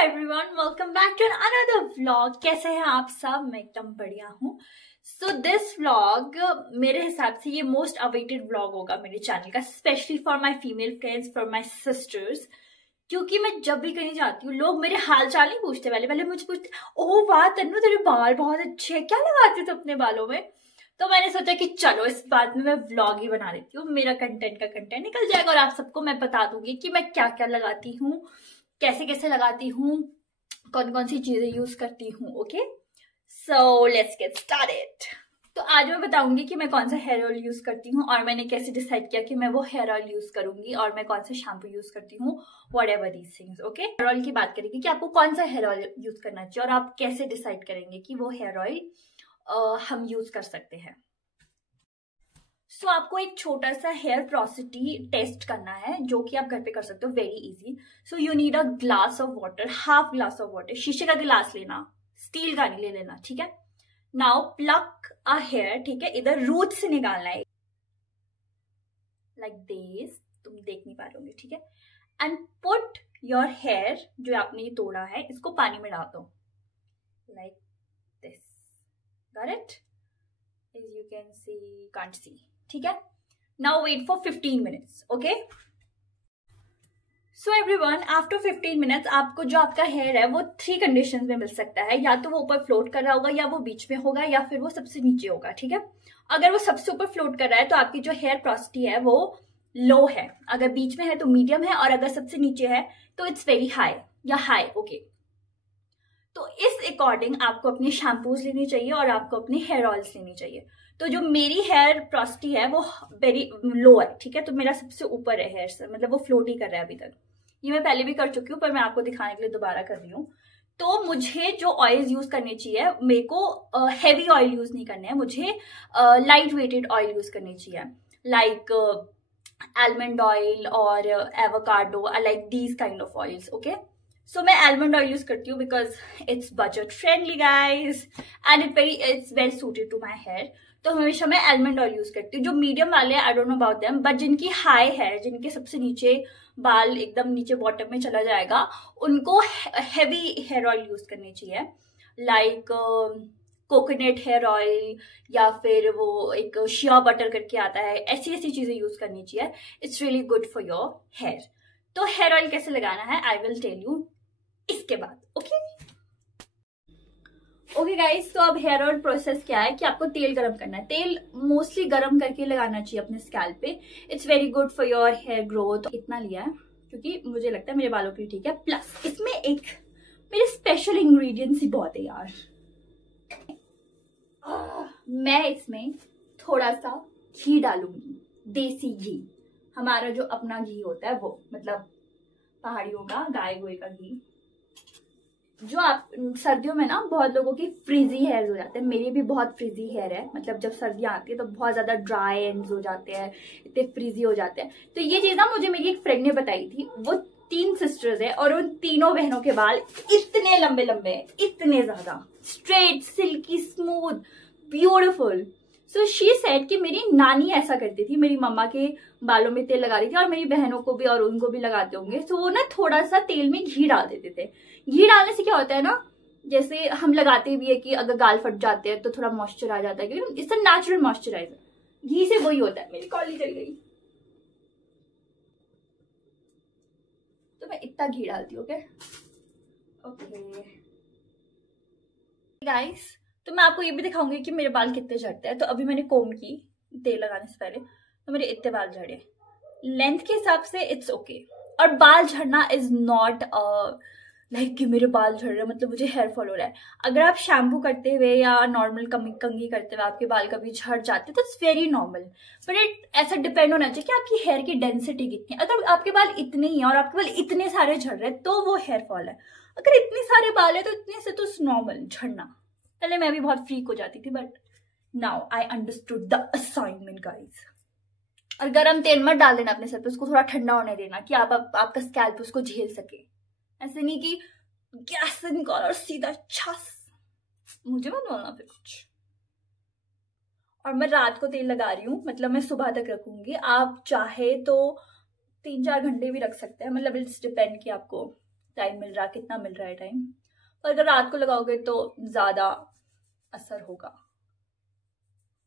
Everyone, welcome back to another vlog. कैसे हैं आप सब? मैं एकदम बढ़िया हूँ। सो दिस व्लॉग मेरे हिसाब से ये मोस्ट अवेटेड व्लॉग होगा मेरे चैनल का, specially for my female friends, for my sister's. क्योंकि मैं जब भी कहीं जाती हूँ लोग मेरे हाल चाल नहीं पूछते, पहले पहले मुझे पूछते, ओह वाह तन्नू तेरे बाल बहुत अच्छे हैं, क्या लगाती हो अपने बालों में? तो मैंने सोचा कि चलो इस बात में मैं व्लॉग ही बना देती हूँ, मेरा कंटेंट का कंटेंट निकल जाएगा और आप सबको मैं बता दूंगी कि मैं क्या क्या लगाती हूँ, कैसे कैसे लगाती हूँ, कौन कौन सी चीजें यूज करती हूँ। Okay, so let's get started. तो आज मैं बताऊंगी कि मैं कौन सा हेयर ऑयल यूज करती हूँ और मैंने कैसे डिसाइड किया कि मैं वो हेयर ऑयल यूज करूंगी और मैं कौन सा शैम्पू यूज करती हूँ, whatever these things. Okay, hair oil की बात करेंगे कि आपको कौन सा हेयर ऑयल यूज करना चाहिए और आप कैसे डिसाइड करेंगे कि वो हेयर ऑयल हम यूज कर सकते हैं। सो आपको एक छोटा सा हेयर पोरोसिटी टेस्ट करना है जो कि आप घर पे कर सकते हो, very easy. So you need a glass of water, half glass of water. शीशे का गिलास लेना, स्टील का नहीं ले लेना, ठीक है। नाउ प्लक अ हेयर, ठीक है, इधर रूट से निकालना है, लाइक दिस, तुम देख नहीं पा रहे होंगे, ठीक है। एंड पुट योर हेयर, जो आपने ये तोड़ा है इसको पानी में डाल दो, like this. Got it? as you can see, can't see, ठीक है। now wait for 15 minutes, okay? so everyone, after 15 minutes आपको जो आपका हेयर है वो 3 कंडीशंस में मिल सकता है, या तो वो ऊपर फ्लोट कर रहा होगा, या वो बीच में होगा, या फिर वो सबसे नीचे होगा, ठीक है। अगर वो सबसे ऊपर फ्लोट कर रहा है तो आपकी जो हेयर पोरोसिटी है वो लो है, अगर बीच में है तो मीडियम है, और अगर सबसे नीचे है तो इट्स वेरी हाई या हाई। ओके, तो इस अकॉर्डिंग आपको अपने शैम्पूज लेने चाहिए और आपको अपने हेयर ऑयल्स लेने चाहिए। तो जो मेरी हेयर पोरोसिटी है वो वेरी लो है, ठीक है, तो मेरा सबसे ऊपर है हेयर से, मतलब वो फ्लोट ही कर रहा है अभी तक। ये मैं पहले भी कर चुकी हूँ पर मैं आपको दिखाने के लिए दोबारा कर रही हूँ। तो मुझे जो ऑयल यूज करने चाहिए, मेरे को हैवी ऑयल यूज नहीं करने हैं, मुझे लाइट वेटेड ऑयल यूज करनी चाहिए, लाइक आलमंड ऑयल और avocado, like these kind of oils. Okay, so मैं आलमंड ऑयल यूज करती हूँ because it's budget friendly guys and it's well suited to my hair. तो हमेशा मैं आलमंड ऑयल यूज करती हूँ। जो मीडियम वाले I don't know about them, but जिनकी हाई है, जिनके सबसे नीचे बाल एकदम नीचे बॉटम में चला जाएगा, उनको हैवी हेयर ऑयल यूज करनी चाहिए, लाइक कोकोनट हेयर ऑयल, या फिर वो एक शिया बटर करके आता है, ऐसी ऐसी चीजें यूज करनी चाहिए। It's really good for your hair. तो हेयर ऑयल कैसे लगाना है आई विल टेल यू इसके बाद। ओके गाइस, तो अब हेयर ऑयल प्रोसेस क्या है कि आपको तेल गरम करना है। तेल मोस्टली गरम करके लगाना चाहिए अपने स्कैल्प पे, it's very good for your hair growth. इतना लिया है क्योंकि मुझे लगता है मेरे बालों के लिए ठीक है। प्लस इसमें एक मेरे स्पेशल इंग्रेडिएंट्स ही बहुत है यार। मैं इसमें थोड़ा सा घी डालूंगी, देसी घी, हमारा जो अपना घी होता है वो, मतलब पहाड़ियों का गाय गोए का घी। जो आप सर्दियों में ना बहुत लोगों की फ्रीजी हेयर हो जाते हैं, मेरी भी बहुत फ्रीजी हेयर है, मतलब जब सर्दियां आती है तो बहुत ज्यादा ड्राई एंड्स हो जाते हैं, इतने फ्रीजी हो जाते हैं। तो ये चीज ना मुझे मेरी एक फ्रेंड ने बताई थी। वो 3 सिस्टर्स है और उन तीनों बहनों के बाल इतने लंबे लंबे हैं, इतने ज्यादा straight, silky, smooth, beautiful. So she said कि मेरी नानी ऐसा करती थी, मेरी मम्मा के बालों में तेल लगा रही थी और मेरी बहनों को भी और उनको भी लगाते होंगे। तो वो ना थोड़ा सा तेल में घी डाल देते थे। घी डालने से क्या होता है ना, जैसे हम लगाते भी है कि अगर गाल फट जाते हैं तो थोड़ा मॉइस्चर आ जाता है, क्योंकि इट्स अ नेचुरल मॉइस्चराइजर, घी से वही होता है। मेरी कॉली चल गई, तो मैं इतना घी डालती हूँ। ओके गाइस, तो मैं आपको ये भी दिखाऊंगी कि मेरे बाल कितने झड़ते हैं। तो अभी मैंने कोम की तेल लगाने से पहले, तो मेरे इतने बाल झड़े, लेंथ के हिसाब से इट्स ओके। और बाल झड़ना इज नॉट लाइक कि मेरे बाल झड़ रहे मतलब मुझे हेयर फॉल हो रहा है। अगर आप शैम्पू करते हुए या नॉर्मल कंघी करते हुए आपके बाल कभी झड़ जाते तो it's very normal, but it ऐसा डिपेंड होना चाहिए कि आपकी हेयर की डेंसिटी कितनी है। अगर आपके बाल इतने ही है और आपके बाल इतने सारे झड़ रहे हैं तो वो हेयर फॉल है। अगर इतने सारे बाल है तो इतने से तो नॉर्मल झड़ना। पहले मैं भी बहुत फ्रीक हो जाती थी, but now I understood the assignment guys. और गरम तेल मत डाल देना अपने सर पे, उसको थोड़ा ठंडा होने देना कि आपका स्कैल्प उसको झेल सके। ऐसे नहीं कि गैस से निकाल और सीधा छस, मुझे मत बोलना फिर कुछ। और मैं रात को तेल लगा रही हूँ, मतलब मैं सुबह तक रखूंगी। आप चाहे तो 3-4 घंटे भी रख सकते हैं, मतलब इट्स डिपेंड कि आपको टाइम मिल रहा, कितना मिल रहा है टाइम, पर अगर रात को लगाओगे तो ज़्यादा असर होगा।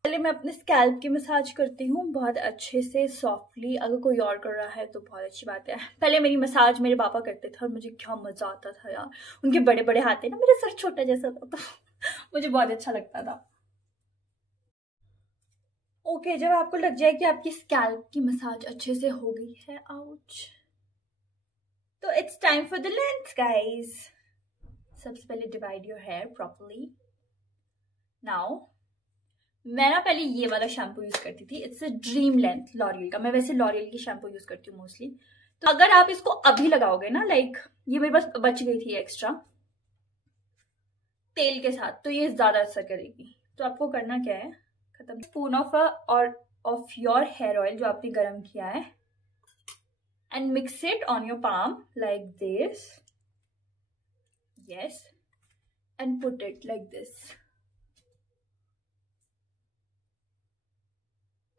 पहले मैं अपने स्कैल्प की मसाज करती हूँ बहुत अच्छे से, सॉफ्टली। अगर कोई और कर रहा है तो बहुत अच्छी बात है। पहले मेरी मसाज मेरे पापा करते थे और मुझे क्या मजा आता था यार, उनके बड़े बड़े हाथ थे ना, मेरा सर छोटा जैसा था तो मुझे बहुत अच्छा लगता था। ओके, जब आपको लग जाए कि आपकी स्कैल्प की मसाज अच्छे से हो गई है, आउच, तो it's time for the length guys. सबसे पहले divide your hair properly. Now मैं ना पहले ये वाला शैम्पू यूज करती थी, it's a dream length L'Oreal का। मैं वैसे लॉरियल की शैम्पू यूज करती हूँ मोस्टली। तो अगर आप इसको अभी लगाओगे ना, लाइक ये मेरे पास बच गई थी एक्स्ट्रा तेल के साथ, तो ये ज्यादा असर करेगी। तो आपको करना क्या है, खत्म spoon of your hair oil जो आपने गर्म किया है, and mix it on your palm like this, yes, and put it like this.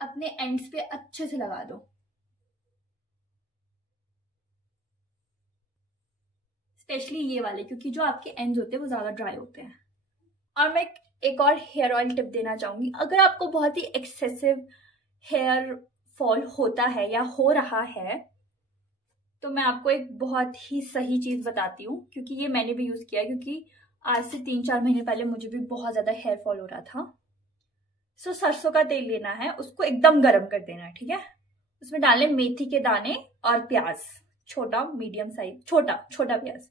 अपने एंड्स पे अच्छे से लगा दो, स्पेशली ये वाले, क्योंकि जो आपके एंड्स होते हैं वो ज्यादा ड्राई होते हैं। और मैं एक और हेयर ऑयल टिप देना चाहूंगी। अगर आपको बहुत ही एक्सेसिव हेयर फॉल होता है या हो रहा है, तो मैं आपको एक बहुत ही सही चीज बताती हूँ, क्योंकि ये मैंने भी यूज किया है, क्योंकि आज से 3-4 महीने पहले मुझे भी बहुत ज्यादा हेयर फॉल हो रहा था। सो सरसों का तेल लेना है, उसको एकदम गर्म कर देना है, ठीक है। उसमें डालने मेथी के दाने और प्याज, छोटा मीडियम साइज छोटा प्याज,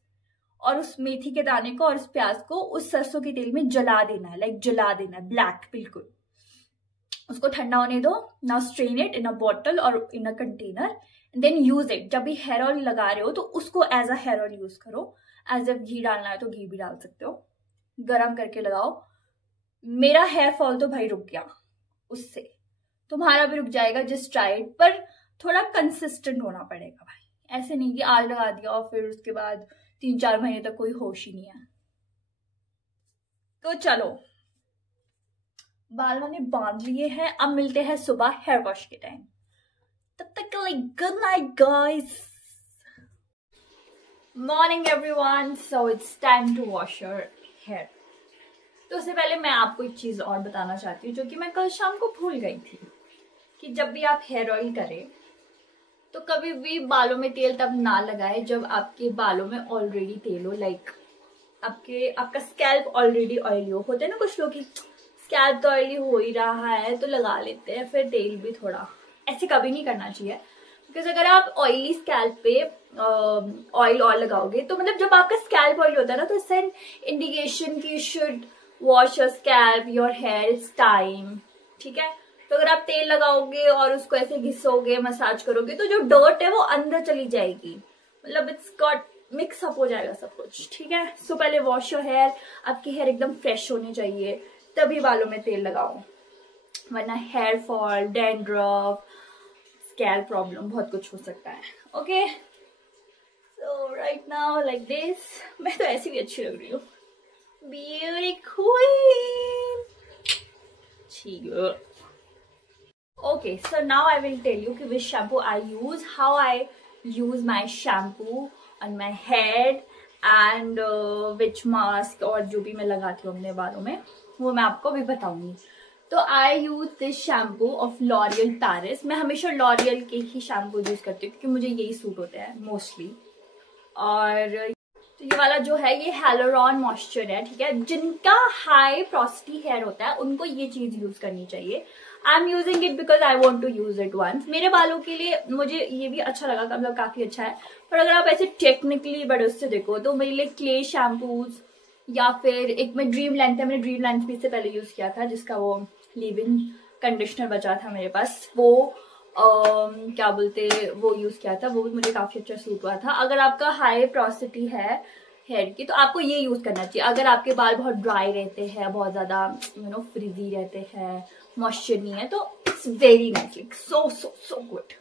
और उस मेथी के दाने को और उस प्याज को उस सरसों के तेल में जला देना है, लाइक जला देना है, ब्लैक बिल्कुल। उसको ठंडा होने दो। Now strain it in a bottle और in a container, then use it. जब भी हेयर ऑयल लगा रहे हो तो उसको as a hair oil use करो। एज जब घी डालना है तो घी भी डाल सकते हो। गरम करके लगाओ। मेरा हेयर फॉल तो भाई रुक गया उससे, तुम्हारा भी रुक जाएगा जस्ट ट्राई इट। पर थोड़ा कंसिस्टेंट होना पड़ेगा भाई, ऐसे नहीं कि आज लगा दिया और फिर उसके बाद 3-4 महीने तक कोई होश ही नहीं है। तो चलो, बाल मैंने बांध लिए हैं, अब मिलते हैं सुबह हेयर वॉश के टाइम। तब तक के लिए good night guys. Morning everyone, so it's time to wash your hair. तो उससे पहले मैं आपको एक चीज और बताना चाहती हूँ, जो कि मैं कल शाम को भूल गई थी, कि जब भी आप हेयर ऑयल करें तो कभी भी बालों में तेल तब ना लगाए जब आपके बालों में ऑलरेडी तेल हो। लाइक आपका स्कैल्प ऑलरेडी ऑयली हो। होते हैं ना कुछ लोग की स्कैल्प तो ऑयली हो ही रहा है तो लगा लेते हैं फिर तेल भी थोड़ा, ऐसे कभी नहीं करना चाहिए। बिकॉज अगर आप ऑयली स्कैल्प पे ऑयल और लगाओगे तो मतलब जब आपका स्कैल्प ऑयली होता है ना, तो इससे इंडिकेशन की should wash your scalp, your hair, it's time, ठीक है। तो अगर आप तेल लगाओगे और उसको ऐसे घिसोगे, मसाज करोगे, तो जो डर्ट है वो अंदर चली जाएगी, मतलब इट्स गॉट मिक्स अप हो जाएगा सब कुछ, ठीक है। सो पहले वॉश योर हेयर। आपकी हेयर एकदम फ्रेश होनी चाहिए, तभी बालों में तेल लगाओ, वरना hair fall, dandruff, scalp problem, बहुत कुछ हो सकता है। Okay, so right now like this, मैं तो ऐसी भी अच्छी लग रही हूँ, ब्यूटी क्वीन। ठीक है। Okay, so now I will tell you कि which shampoo I use, how I use my shampoo on my head and which mask और जो भी मैं लगाती हूँ अपने बालों में वो मैं आपको भी बताऊंगी। तो I use this shampoo of L'Oreal Paris। मैं हमेशा L'Oreal के ही शैम्पू यूज करती हूँ क्योंकि मुझे यही सूट होते हैं मोस्टली। और तो ये वाला जो है ये हैलोरॉन मॉइस्चर है, ठीक है। जिनका हाई पोरोसिटी हेयर होता है उनको ये चीज यूज करनी चाहिए। I am using it because I want to use it once. मेरे बालों के लिए मुझे ये भी अच्छा लगा, मतलब काफी अच्छा है। पर अगर आप ऐसे टेक्निकली बड़े उससे देखो तो मेरे लिए क्ले शैम्पूज या फिर एक में ड्रीम लेंथ है, मैंने ड्रीम लेंथ भी इससे पहले यूज किया था, जिसका वो लीव इन कंडीशनर बचा था मेरे पास, वो क्या बोलते वो यूज किया था, वो भी मुझे काफी अच्छा सूट हुआ था। अगर आपका हाई पोरोसिटी है हेयर की तो आपको ये यूज करना चाहिए। अगर आपके बाल बहुत ड्राई रहते हैं, बहुत ज्यादा फ्रिजी रहते हैं, मॉइस्चर नहीं है, तो it's very nice, like so so so good.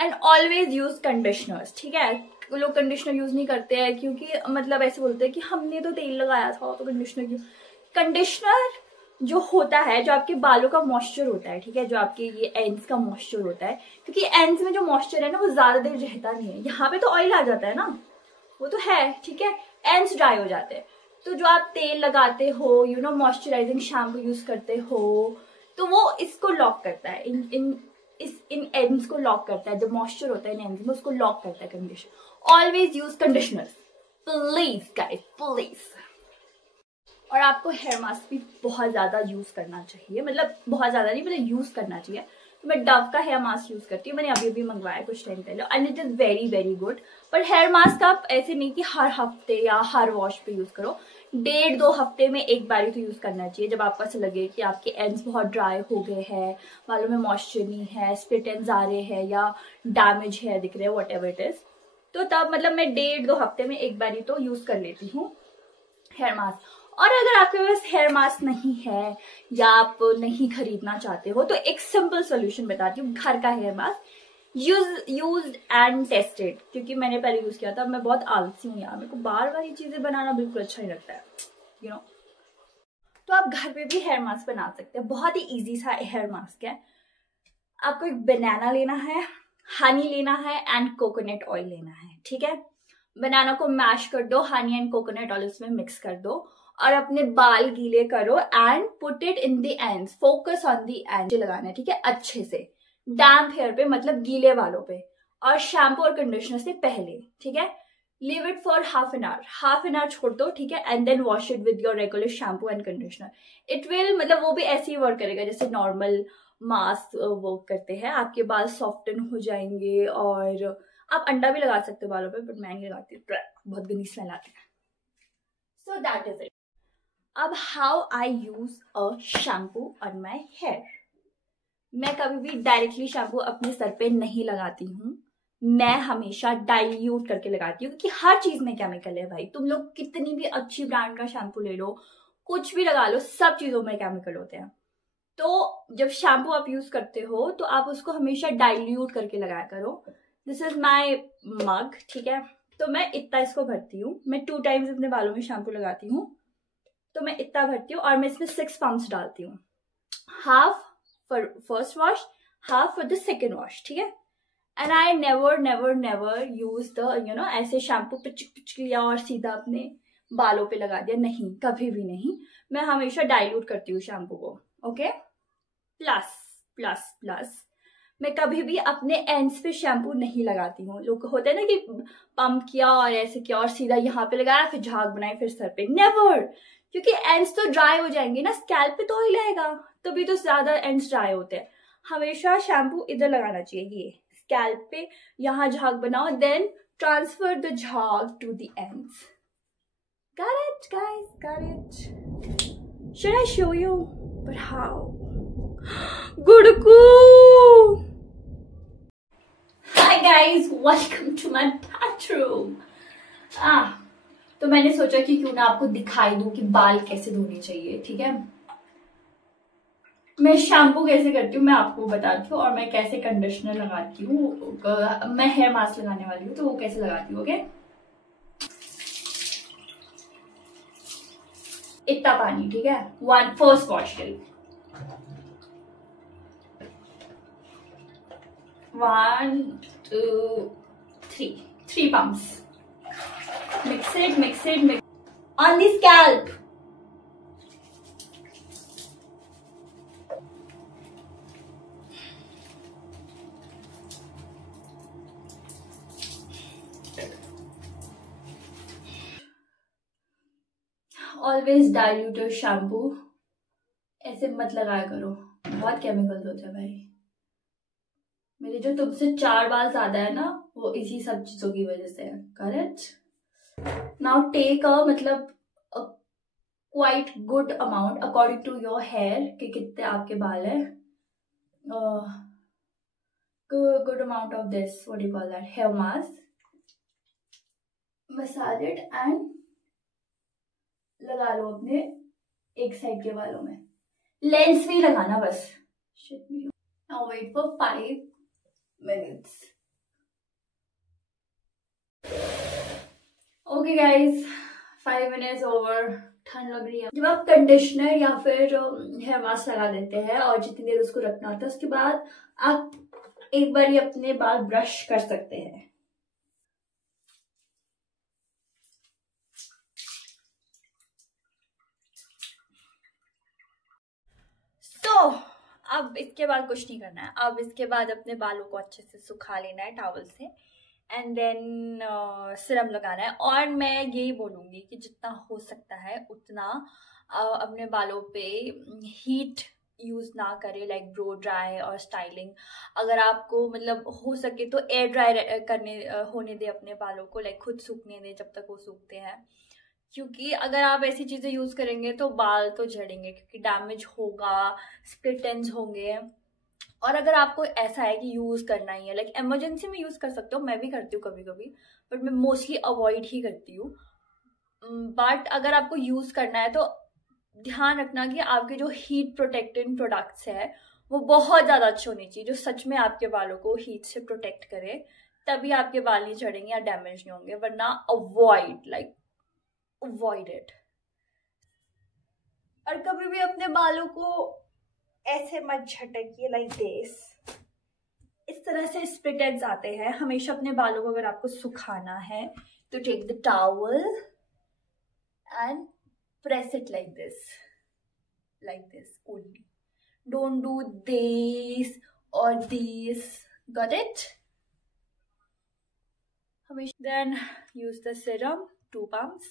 And always use conditioners, ठीक है। लोग कंडीशनर यूज नहीं करते हैं क्योंकि मतलब ऐसे बोलते हैं कि हमने तो तेल लगाया था तो कंडीशनर क्यों। कंडीशनर जो होता है, जो आपके बालों का मॉइस्चर होता है, ठीक है, जो आपके ये एंड्स का मॉइस्चर होता है, क्योंकि एंड्स में जो मॉइस्चर है ना वो ज्यादा देर रहता नहीं है। यहाँ पे तो ऑयल आ जाता है ना, वो तो है, ठीक है, एंड्स ड्राई हो जाते हैं। तो जो आप तेल लगाते हो, you know, moisturising shampoo use करते हो, तो वो इसको लॉक करता है, इन एंड्स को लॉक करता है। जो मॉइस्चर होता है इन एंड्स में उसको लॉक करता है conditioner. Always use conditioner please guys, please. और आपको हेयर मास्क भी बहुत ज्यादा यूज करना चाहिए, मतलब बहुत ज्यादा नहीं, मतलब यूज करना चाहिए। तो मैं डव का हेयर मास्क यूज करती हूँ, मैंने अभी अभी मंगवाया कुछ टाइम पहले, and it is very very good. पर हेयर मास्क आप ऐसे नहीं कि हर हफ्ते या हर वॉश पे यूज करो, 1.5-2 हफ्ते में एक बार ही तो यूज करना चाहिए। जब आपको ऐसा लगे कि आपके एंड्स बहुत ड्राई हो गए हैं, बालों में मॉइस्चर नहीं है, स्प्लिट एंड्स आ रहे हैं या डैमेज हेयर दिख रहे हैं, वट एवर इट इज, तो तब मतलब मैं 1.5-2 हफ्ते में एक बार ही तो यूज कर लेती हूँ हेयर मास्क। और अगर आपके पास हेयर मास्क नहीं है या आप नहीं खरीदना चाहते हो, तो एक सिंपल सोल्यूशन बताती हूँ, घर का hair mask, used and tested. क्योंकि मैंने पहले यूज किया था, मैं बहुत आलसी हूँ यार, मेरे को बार बार ये चीजें बनाना बिल्कुल अच्छा नहीं लगता है, यू नो। तो आप घर पे भी हेयर मास्क बना सकते हैं, बहुत ही इजी सा हेयर मास्क है। आपको एक बनाना लेना है, हनी लेना है एंड कोकोनट ऑयल लेना है, ठीक है। बनाना को मैश कर दो, हनी एंड कोकोनट ऑयल उसमें मिक्स कर दो और अपने बाल गीले करो and put it in the ends, focus on the end लगाना है, ठीक है, अच्छे से डैम्प हेयर पे, मतलब गीले बालों पे, और शैम्पू और कंडीशनर से पहले, ठीक है। Leave it for half an hour छोड़ दो, ठीक है, and then wash it with your regular shampoo and conditioner. It will, मतलब वो भी ऐसे ही वर्क करेगा जैसे नॉर्मल मास्क वर्क करते हैं। आपके बाल सॉफ्टन हो जाएंगे, और आप अंडा भी लगा सकते हो बालों पे, बट मैं नहीं लगाती, बहुत गंदी स्मेल आती है। So that is it. अब how I use a shampoo on my hair. मैं कभी भी डायरेक्टली शैम्पू अपने सर पे नहीं लगाती हूँ, मैं हमेशा डाइल्यूट करके लगाती हूँ, क्योंकि हर चीज में केमिकल है भाई। तुम लोग कितनी भी अच्छी ब्रांड का शैम्पू ले लो, कुछ भी लगा लो, सब चीजों में केमिकल होते हैं। तो जब शैम्पू आप यूज करते हो तो आप उसको हमेशा डाइल्यूट करके लगाया करो। दिस इज माई मग, ठीक है। तो मैं इतना इसको भरती हूँ, मैं 2 टाइम्स अपने बालों में शैम्पू लगाती हूँ, तो मैं इतना भरती हूँ, और मैं इसमें 6 पम्प्स डालती हूँ, half for first wash, half for the second wash, ठीक है। And I never never never use the, you know, ऐसे शैम्पू पिच लिया और सीधा अपने बालों पे लगा दिया, नहीं, कभी भी नहीं। मैं हमेशा डाइल्यूट करती हूँ शैम्पू को, ओके। प्लस प्लस प्लस मैं कभी भी अपने एंड्स पे शैम्पू नहीं लगाती हूँ। लोग होते हैं ना कि पंप किया और ऐसे किया और सीधा यहाँ पे लगाया, फिर झाग बनाई, फिर सर पे, नेवर। क्योंकि एंड्स तो ड्राई हो जाएंगे ना, स्कैल्प पे तो ऑयल आएगा, तभी तो ज्यादा एंड्स ड्राई होते हैं। हमेशा शैम्पू इधर लगाना चाहिए, ये स्कैल्प पे, यहाँ झाग बनाओ, देन ट्रांसफर द झाग to the ends. Got it, guys, got it. Should I show you? But how? Gurku! Hi guys, welcome to my bathroom. तो मैंने सोचा कि क्यों ना आपको दिखाई दूं कि बाल कैसे धोने चाहिए, ठीक है। मैं शैम्पू कैसे करती हूँ मैं आपको बताती हूँ, और मैं कैसे कंडीशनर लगाती हूँ। मैं हेयर मास्क लगाने वाली हूँ, तो वो कैसे लगाती हूँ, ओके। इतना पानी, ठीक है, फर्स्ट वॉश के लिए 1 2 3 pumps. Mix it on the scalp. Always dilute your shampoo. ऐसे मत लगाया करो, बहुत केमिकल्स होते हैं भाई। मेरे जो तुमसे 4 बाल ज्यादा है ना, वो इसी सब चीजों की वजह से है, करेक्ट। नाउ टेक मतलब quite good amount according to your hair, कि कितने आपके बाल है, good amount of this, what do you call that, hair mask, massage it and लगा लो अपने एक साइड के बालों में, लेंस भी लगाना बस। Now wait for 5 minutes. Okay guys, 5 minutes over. ठंड लग रही है। जब आप कंडीशनर या फिर हेयर मास्क लगा देते हैं और जितनी देर उसको रखना होता है, उसके बाद आप एक बार ही अपने बाल ब्रश कर सकते हैं। तो अब इसके बाद कुछ नहीं करना है। अब इसके बाद अपने बालों को अच्छे से सुखा लेना है टॉवल से एंड देन सिरम लगाना है। और मैं यही बोलूँगी कि जितना हो सकता है उतना अपने बालों पे हीट यूज़ ना करें, लाइक ब्लो ड्राई और स्टाइलिंग। अगर आपको मतलब हो सके तो एयर ड्राई करने होने दे अपने बालों को, लाइक खुद सूखने दे जब तक वो सूखते हैं। क्योंकि अगर आप ऐसी चीज़ें यूज़ करेंगे तो बाल तो झड़ेंगे, क्योंकि डैमेज होगा, स्प्लिट एंड्स होंगे। और अगर आपको ऐसा है कि यूज़ करना ही है, लाइक इमरजेंसी में यूज़ कर सकते हो, मैं भी करती हूँ कभी कभी, बट मैं मोस्टली अवॉइड ही करती हूँ। बट अगर आपको यूज़ करना है तो ध्यान रखना कि आपके जो हीट प्रोटेक्टिंग प्रोडक्ट्स है वो बहुत ज़्यादा अच्छे होने चाहिए, जो सच में आपके बालों को हीट से प्रोटेक्ट करे। तभी आपके बाल नहीं झड़ेंगे या डैमेज नहीं होंगे, वरना अवॉइड इट। और कभी भी अपने बालों को ऐसे मत झटकिए लाइक दिस। इस तरह से स्प्लिट एंड्स आते हैं। हमेशा अपने बालों को अगर आपको सुखाना है तो take the towel and press it like this only. Don't do this or this. Got it? Then use the serum, 2 pumps.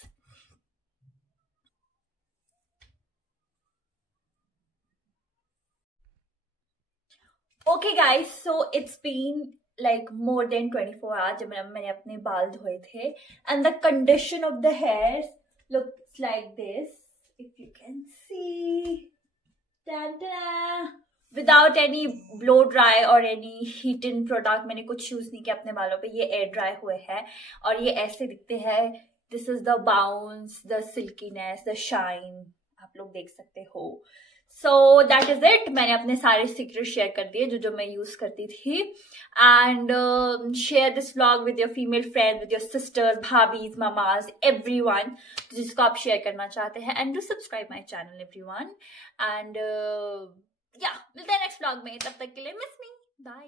Okay guys, so it's been like more than 24 hours जब मैंने अपने बाल धोए थे, and the condition of the hairs looks like this, if you can see. Ta-da! Without any blow dry or any heat in product, मैंने कुछ use नहीं किया अपने बालों पे। ये एयर ड्राई हुए हैं और ये ऐसे दिखते हैं। This is the bounce, the silkiness, the shine, आप लोग देख सकते हो। So that is it. मैंने अपने सारे सीक्रेट शेयर कर दिए जो जो मैं यूज करती थी। And share this vlog with your female friend, with your sisters, bhabhis, mamas, everyone जिसको आप शेयर करना चाहते हैं। And do subscribe my channel everyone. And या मिलते हैं नेक्स्ट व्लॉग में, तब तक के लिए मिस मी, बाय।